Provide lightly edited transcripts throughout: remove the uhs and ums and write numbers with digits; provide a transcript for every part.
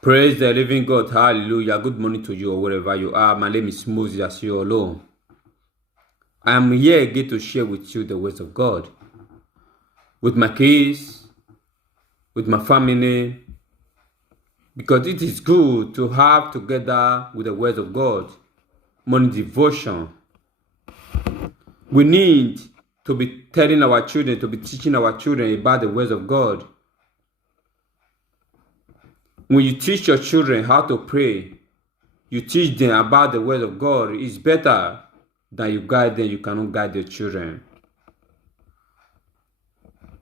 Praise the living God. Hallelujah. Good morning to you or wherever you are. My name is Moses, as you all know. I am here again to share with you the words of God. With my kids, with my family. Because it is good to have together with the words of God. Morning devotion. We need to be telling our children, to be teaching our children about the words of God. When you teach your children how to pray, you teach them about the word of God, it's better than you guide them. You cannot guide your children.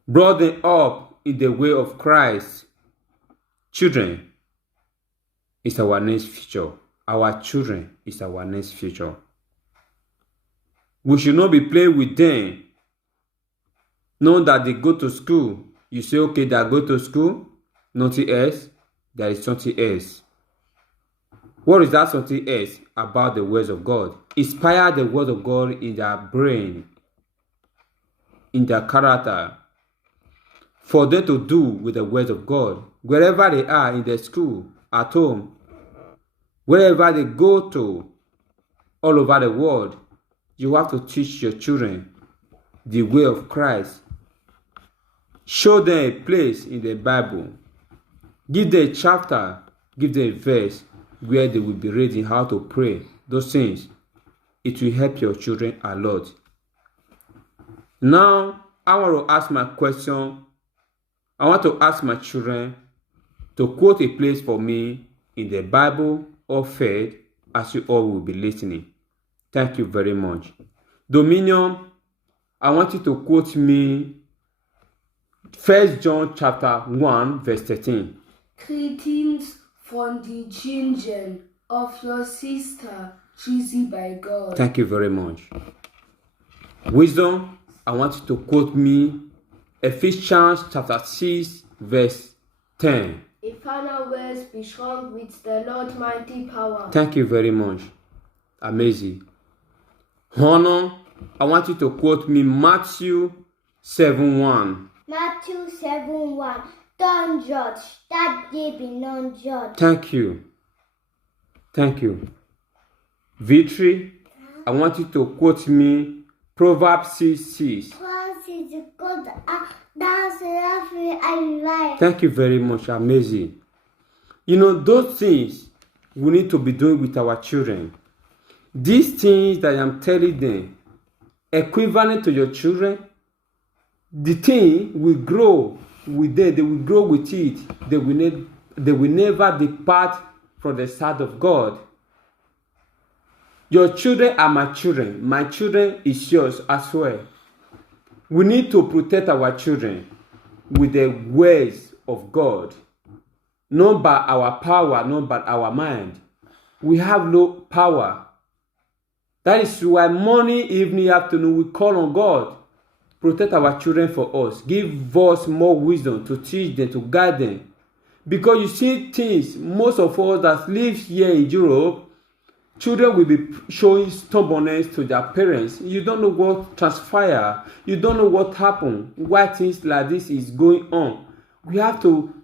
Brought them up in the way of Christ. Children is our next future. Our children is our next future. We should not be playing with them. Knowing that they go to school, you say, okay, they go to school, nothing else. There is something else. What is that something else? About the words of God. Inspire the word of God in their brain, in their character, for them to do with the words of God. Wherever they are, in their school, at home, wherever they go to, all over the world, you have to teach your children the way of Christ. Show them a place in the Bible. Give them a chapter, give them a verse where they will be reading how to pray. Those things, it will help your children a lot. Now, I want to ask my question. I want to ask my children to quote a place for me in the Bible or faith as you all will be listening. Thank you very much. Dominion, I want you to quote me 1 John chapter 1 verse 13. Greetings from the children of your sister, chosen by God. Thank you very much. Wisdom, I want you to quote me Ephesians chapter 6 verse 10. If final words be strong with the Lord mighty power. Thank you very much. Amazing. Honor, I want you to quote me Matthew 7:1. Matthew 7:1. Don't judge, that they be not judged. Thank you. Thank you. Victory, I want you to quote me Proverbs 6:6. Thank you very much. Amazing. You know, those things we need to be doing with our children. These things that I'm telling them, equivalent to your children, the thing will grow with them. They will grow with it. They will never depart from the side of God. Your children are my children. My children is yours as well. We need to protect our children with the words of God. Not by our power, not by our mind. We have no power. That is why morning, evening, afternoon, we call on God. Protect our children for us. Give us more wisdom to teach them, to guide them. Because you see things, most of us that live here in Europe, children will be showing stubbornness to their parents. You don't know what transpired. You don't know what happened. Why things like this is going on. We have to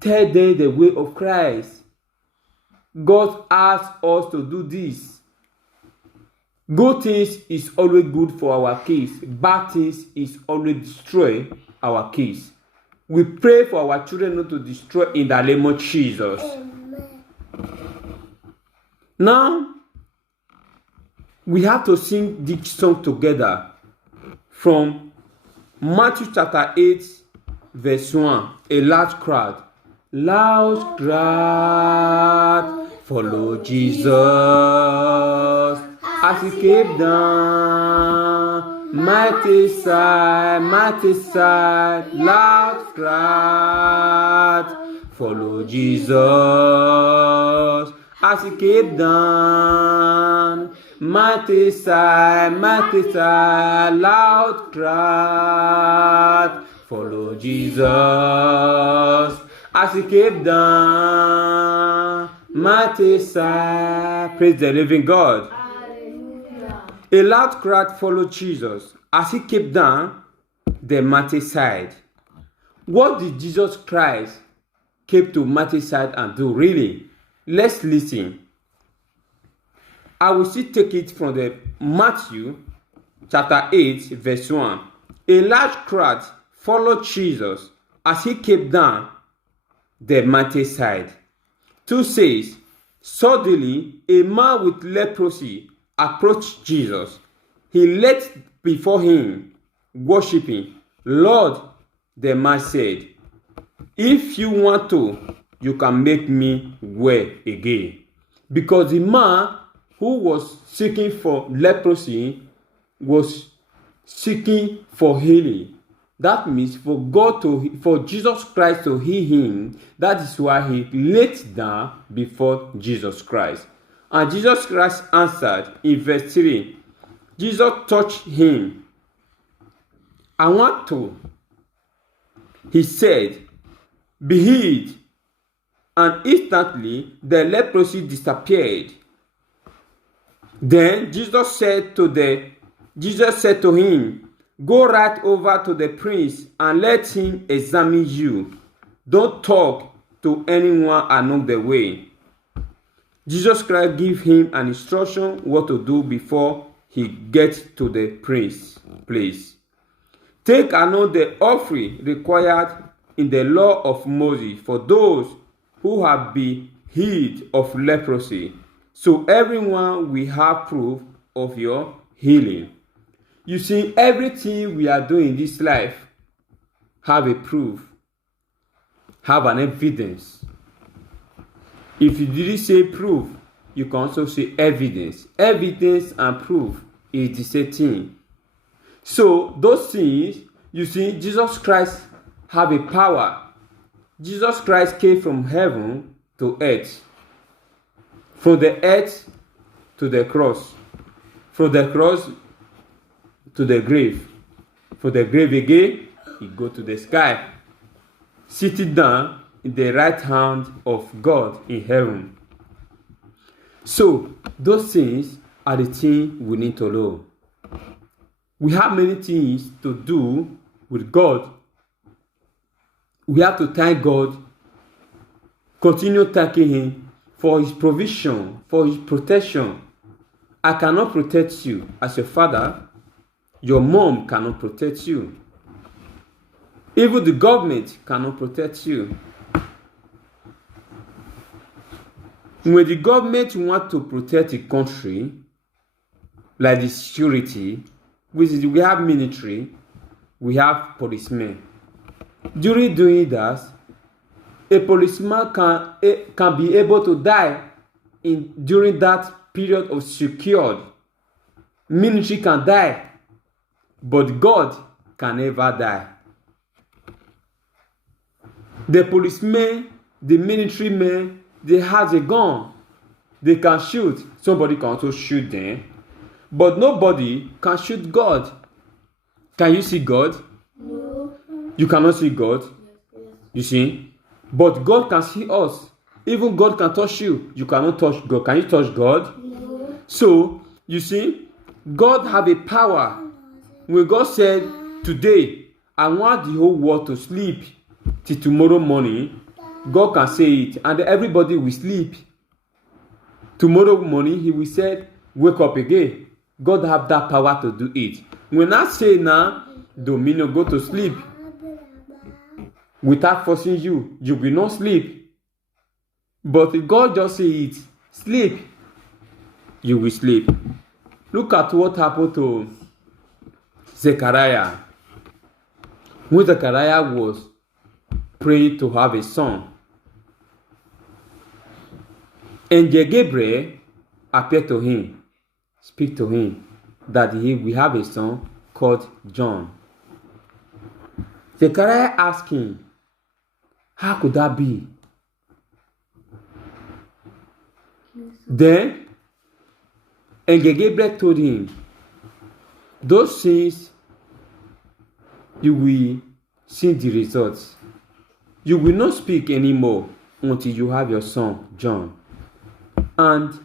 tell them the way of Christ. God asked us to do this. Good things is always good for our kids. Bad things is always destroy our kids. We pray for our children not to destroy in the name of Jesus. Amen. Now, we have to sing this song together from Matthew chapter 8 verse 1. A large crowd. Loud crowd, follow Jesus. As he came down, mighty side, loud crowd, follow Jesus. As he came down, mighty side, loud crowd, follow Jesus. As he came down, mighty side, praise the living God. A loud crowd followed Jesus as he came down the mountain side. What did Jesus Christ came to Matthew's side and do really. Let's listen. I will still take it from the Matthew chapter 8 verse 1. A large crowd followed Jesus as he came down the mountainside. 2 says, suddenly a man with leprosy approached Jesus. He leapt before him, worshipping. Lord, the man said, if you want to, you can make me well again. Because the man who was seeking for leprosy was seeking for healing. That means for Jesus Christ to heal him, that is why he laid down before Jesus Christ. And Jesus Christ answered in verse 3. Jesus touched him. I want to. He said, be healed. And instantly the leprosy disappeared. Then Jesus said to him, go right over to the prince and let him examine you. Don't talk to anyone along the way. Jesus Christ gave him an instruction what to do before he gets to the prince place. Take along the offering required in the law of Moses for those who have been healed of leprosy. So everyone will have proof of your healing. You see, everything we are doing in this life have a proof, have an evidence. If you didn't say proof, you can also say evidence. Evidence and proof is the same thing. So those things, you see, Jesus Christ have a power. Jesus Christ came from heaven to earth. From the earth to the cross. From the cross to the grave. From the grave again, he go to the sky. Sitting down in the right hand of God in heaven. So, those things are the things we need to know. We have many things to do with God. We have to thank God, continue thanking Him for His provision, for His protection. I cannot protect you as your father. Your mom cannot protect you. Even the government cannot protect you. When the government want to protect a country, like the security, we have military, we have policemen. During doing that, a policeman can be able to die during that period of secured. Military can die, but God can never die. The policemen, the military men, they have a gun. They can shoot. Somebody can also shoot them. But nobody can shoot God. Can you see God? No. You cannot see God. You see? But God can see us. Even God can touch you. You cannot touch God. Can you touch God? No. So, you see, God have a power. When God said, today, I want the whole world to sleep till tomorrow morning, God can say it, and everybody will sleep. Tomorrow morning, He will say, wake up again. God have that power to do it. When I say now, Dominion, go to sleep. Without forcing you, you will not sleep. But if God just say it, sleep, you will sleep. Look at what happened to Zechariah. When Zechariah was praying to have a son, Angel Gabriel appeared to him, speak to him, that he will have a son called John. Zechariah asked him, how could that be? Then Angel Gabriel told him, those things you will see the results. You will not speak anymore until you have your son John. And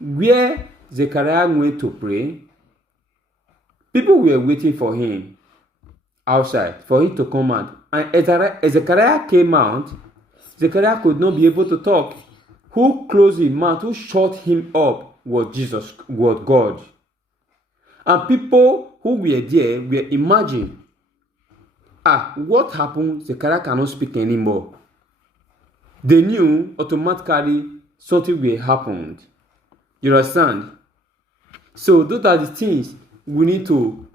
where Zechariah went to pray, people were waiting for him outside for him to come out. And Zechariah came out Zechariah could not be able to talk. Who closed his mouth, who shut him up was God. And people who were there were imagining, what happened? Zechariah cannot speak anymore. They knew automatically something will happen. You understand? So those are the things we need to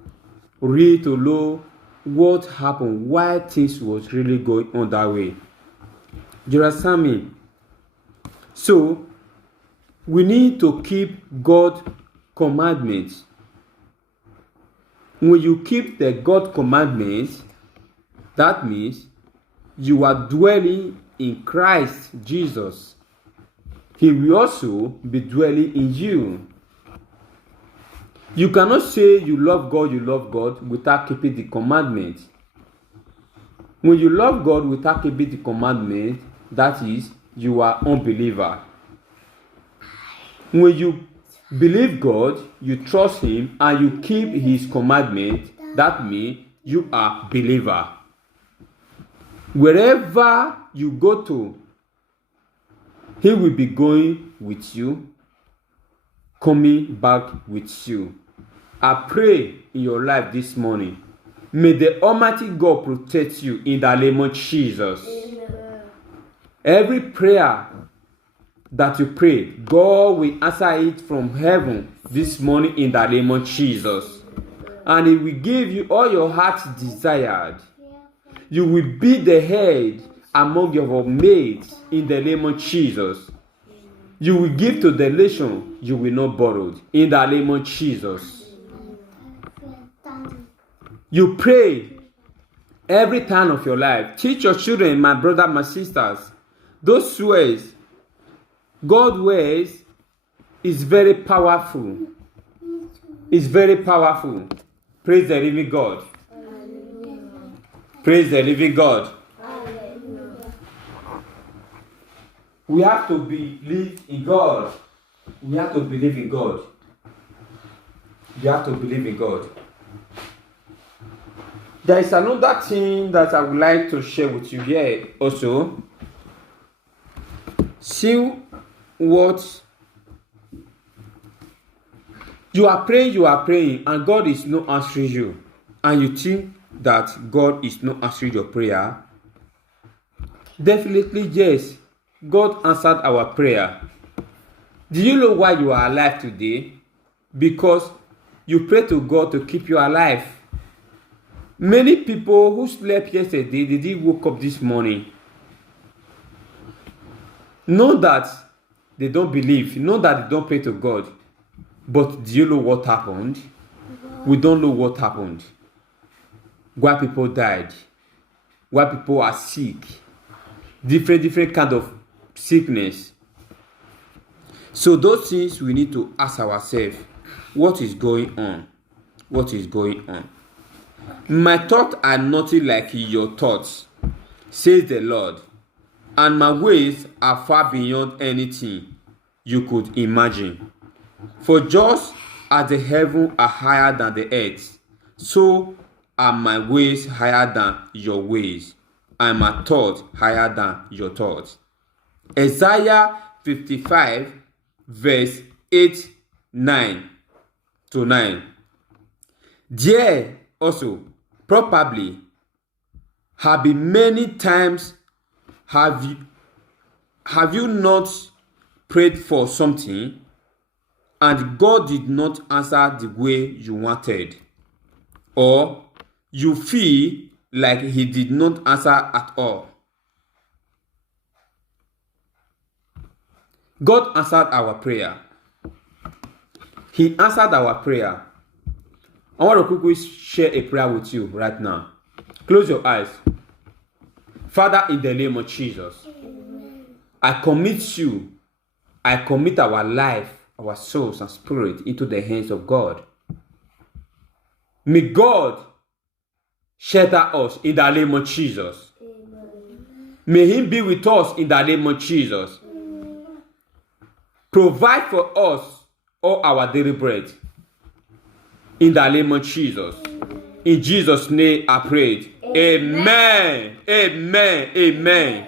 read to know what happened, why things was really going on that way. Do you understand me? So we need to keep God's commandments. When you keep the God commandments, that means you are dwelling in Christ Jesus. He will also be dwelling in you. You cannot say you love God without keeping the commandment. When you love God without keeping the commandment, that is, you are unbeliever. When you believe God, you trust Him, and you keep His commandment, that means you are believer. Wherever you go to, He will be going with you, coming back with you. I pray in your life this morning, may the Almighty God protect you in the name of Jesus. Amen. Every prayer that you pray, God will answer it from heaven this morning in the name of Jesus. And He will give you all your heart's desired. You will be the head among your mates in the name of Jesus. You will give to the nation, you will not borrow in the name of Jesus. You pray every time of your life. Teach your children, my brother, my sisters, those ways, God's ways is very powerful. It's very powerful. Praise the living God. Praise the living God. We have to believe in God. We have to believe in God. You have to believe in God. There is another thing that I would like to share with you here also. See what you are praying, and God is not answering you. And you think that God is not answering your prayer. Definitely, yes. God answered our prayer. Do you know why you are alive today? Because you pray to God to keep you alive. Many people who slept yesterday, they didn't wake up this morning. Know that they don't believe. Know that they don't pray to God. But do you know what happened? We don't know what happened. Why people died. Why people are sick. Different kind of sickness. So those things we need to ask ourselves. What is going on? What is going on? My thoughts are nothing like your thoughts, says the Lord, and my ways are far beyond anything you could imagine. For just as the heavens are higher than the earth, so are my ways higher than your ways, and my thoughts higher than your thoughts. Isaiah 55, verse 8, 9 to 9. There also, probably, have been many times have you not prayed for something and God did not answer the way you wanted, or you feel like He did not answer at all? God answered our prayer. He answered our prayer. I want to quickly share a prayer with you right now. Close your eyes. Father, in the name of Jesus, I commit you, I commit our life, our souls and spirit into the hands of God. May God shelter us in the name of Jesus. May He be with us in the name of Jesus. Provide for us all our daily bread. In the name of Jesus. In Jesus' name I prayed. Amen. Amen. Amen.